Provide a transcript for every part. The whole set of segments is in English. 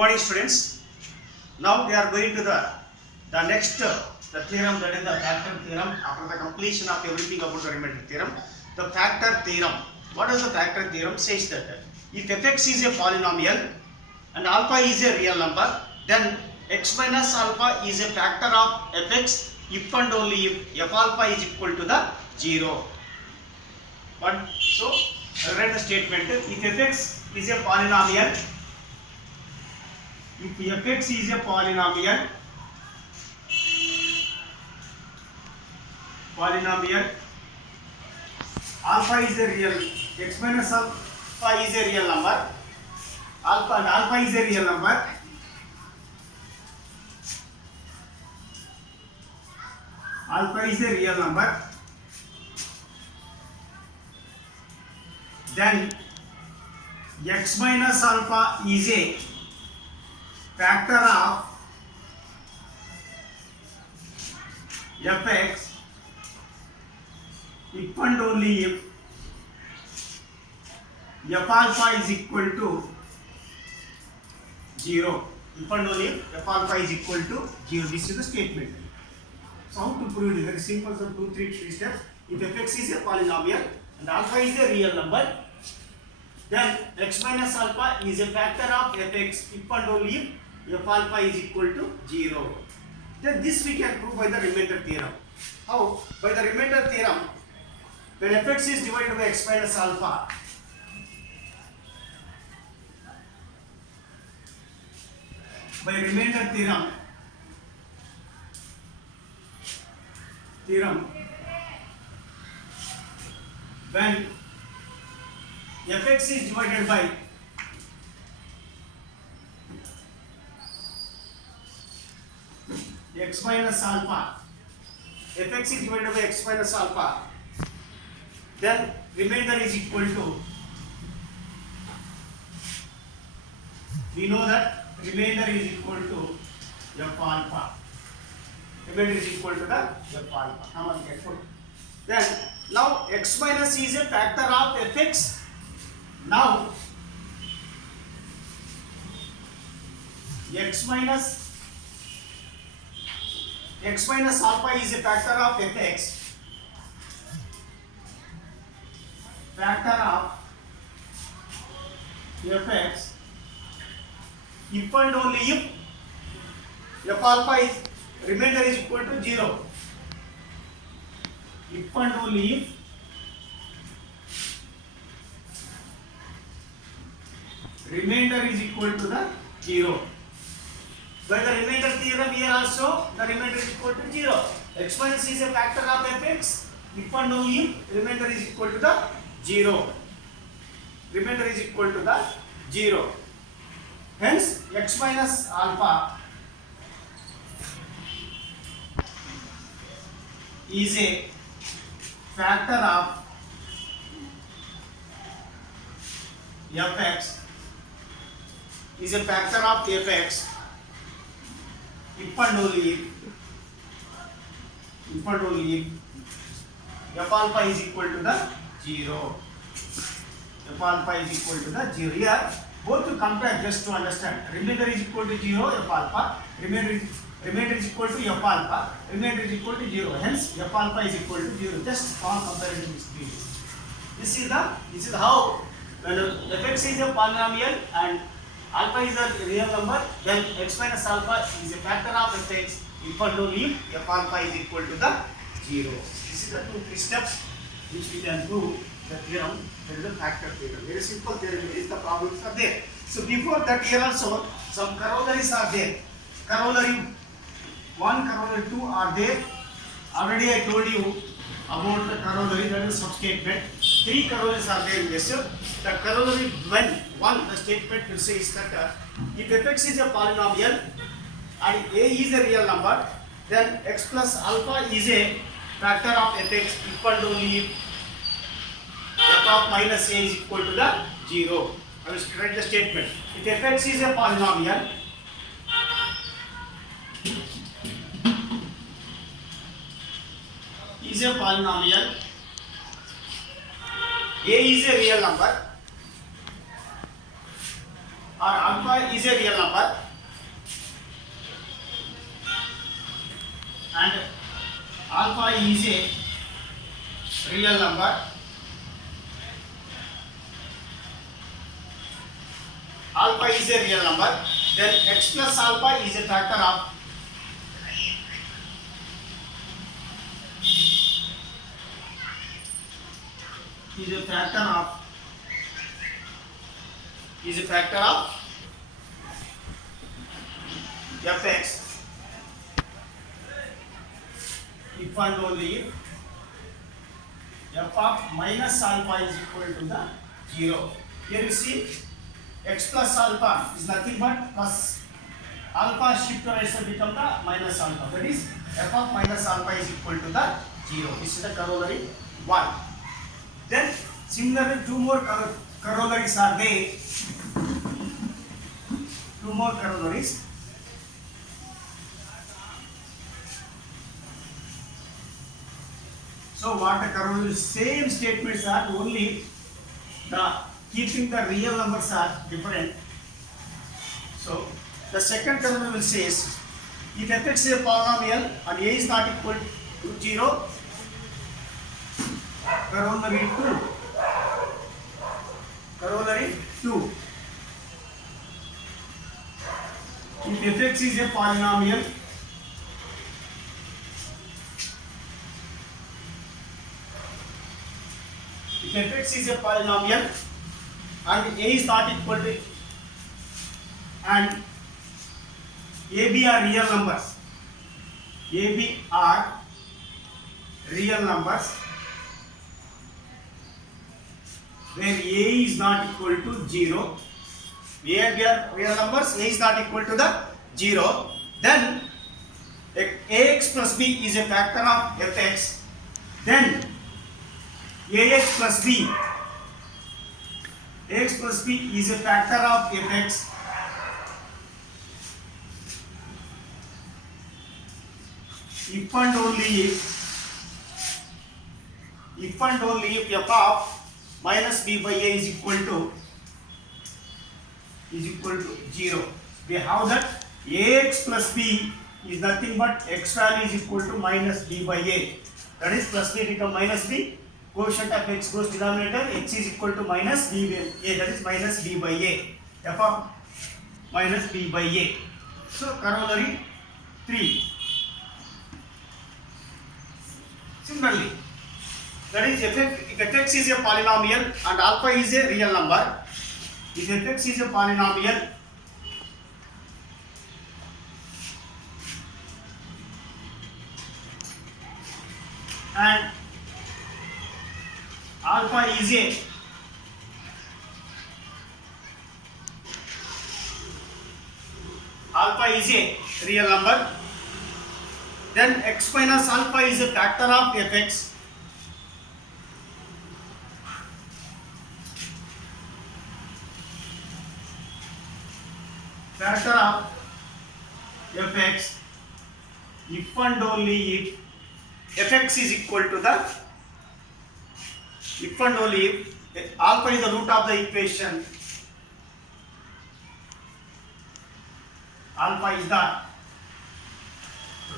morning, students. Now we are going to the next the theorem, that is the factor theorem. After the completion of everything about the remainder theorem, the factor theorem. What is the factor theorem? Says that if fx is a polynomial and alpha is a real number, then x minus alpha is a factor of fx if and only if f alpha is equal to the 0. But so I read the statement. If fx is a polynomial, if fx is a polynomial, alpha is a real, x minus alpha is a real number, alpha is a real number, then x minus alpha is a factor of fx if and only if f alpha is equal to 0. If and only if f alpha is equal to 0. This is the statement. So how to prove it? Very simple. So 3 steps. If fx is a polynomial and alpha is a real number, then x minus alpha is a factor of fx if and only if f alpha is equal to 0. Then this we can prove by the remainder theorem. How? By the remainder theorem, when fx is divided by x minus alpha, by remainder theorem, when fx is divided by x minus alpha, fx is divided by x minus alpha, then remainder is equal to, we know that remainder is equal to f alpha. Remainder is equal to the f alpha. Come on, get put. Then now x minus is a factor of fx. Now x minus alpha is a factor of fx. If and only if f alpha is remainder is equal to 0. If and only if remainder is equal to the 0. By the remainder theorem here also, the remainder is equal to 0. X minus is a factor of fx. If and only if remainder is equal to the 0. Remainder is equal to the 0. Hence, x minus alpha is a factor of fx, if and only if f alpha is equal to the 0. Here, both to compare just to understand. Remainder is equal to 0, f alpha. Remainder is equal to f alpha. Remainder is equal to 0. Hence, f alpha is equal to 0. Just small comparison is needed. This is how when fx is a polynomial and alpha is a real number, then x minus alpha is a factor of fx if and only if f alpha is equal to the 0. This is the 2-3 steps which we can prove the theorem. There is a factor theorem. Very simple theorem. Is the problems are there. So before that here also some corollaries are there. Corollary 1, corollary 2 are there. Already I told you about the corollary, that is substatement. 3 corollaries are there in this. The corollary when the statement will say is that if fx is a polynomial and a is a real number, then x plus alpha is a factor of fx if and only if f of minus a is equal to the 0. I will write the statement. If fx is a polynomial, A is a real number or alpha is a real number and alpha is a real number, alpha is a real number, then x plus alpha is a factor of fx if and only if f of minus alpha is equal to the 0. Here you see x plus alpha is nothing but plus, alpha shift twice to become the minus alpha, that is f of minus alpha is equal to the 0. This is the corollary 1. Then similarly two more corollaries are there. Two more corollaries. So what the corollary, same statements are, only the keeping the real numbers are different. So the second corollary says if fx is a polynomial and a is not equal to 0, corollary 2. If fx is a polynomial and a is not equal to, and AB are real numbers, AB are real numbers where a is not equal to 0, A are real numbers, a is not equal to the 0, then ax plus b is a factor of fx, then ax plus b is a factor of fx, if and only if f of minus b by a is equal to 0. We have that ax plus b is nothing but x value is equal to minus b by a, that is plus b become minus b, quotient of x goes denominator, x is equal to minus b by a, that is minus b by a, f of minus b by a. So corollary 3. Similarly, that is if fx is a polynomial and alpha is a real number, if fx is a polynomial and alpha is a real number, then x minus alpha is a factor of fx, if and only if fx is equal to the, if and only if alpha is the root of the equation, alpha is the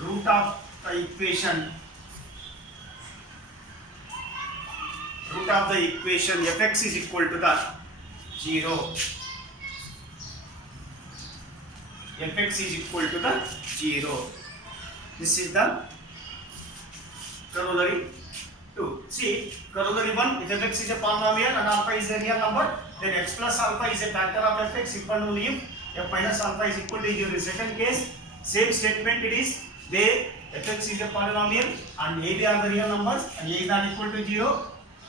root of the equation, fx is equal to the 0. Fx is equal to the 0. This is the corollary 2. See, corollary 1, if fx is a polynomial and alpha is a real number, then x plus alpha is a factor of fx if and only if f minus alpha is equal to 0. In the second case, same statement it is, there fx is a polynomial and a are the real numbers and a is not equal to 0,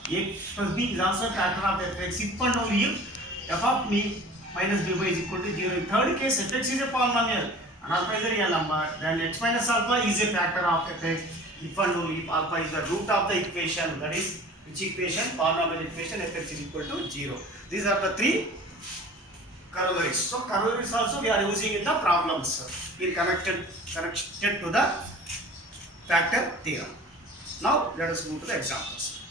a plus b is also a factor of fx if and only if f of b minus b by is equal to 0. In third case, fx is a polynomial and alpha is a real number, then x minus alpha is a factor of fx if and only if alpha is the root of the equation, that is which equation? Polynomial equation, fx is equal to 0. These are the three corollaries. So corollaries also we are using in the problems in connected to the factor theorem. Now let us move to the examples.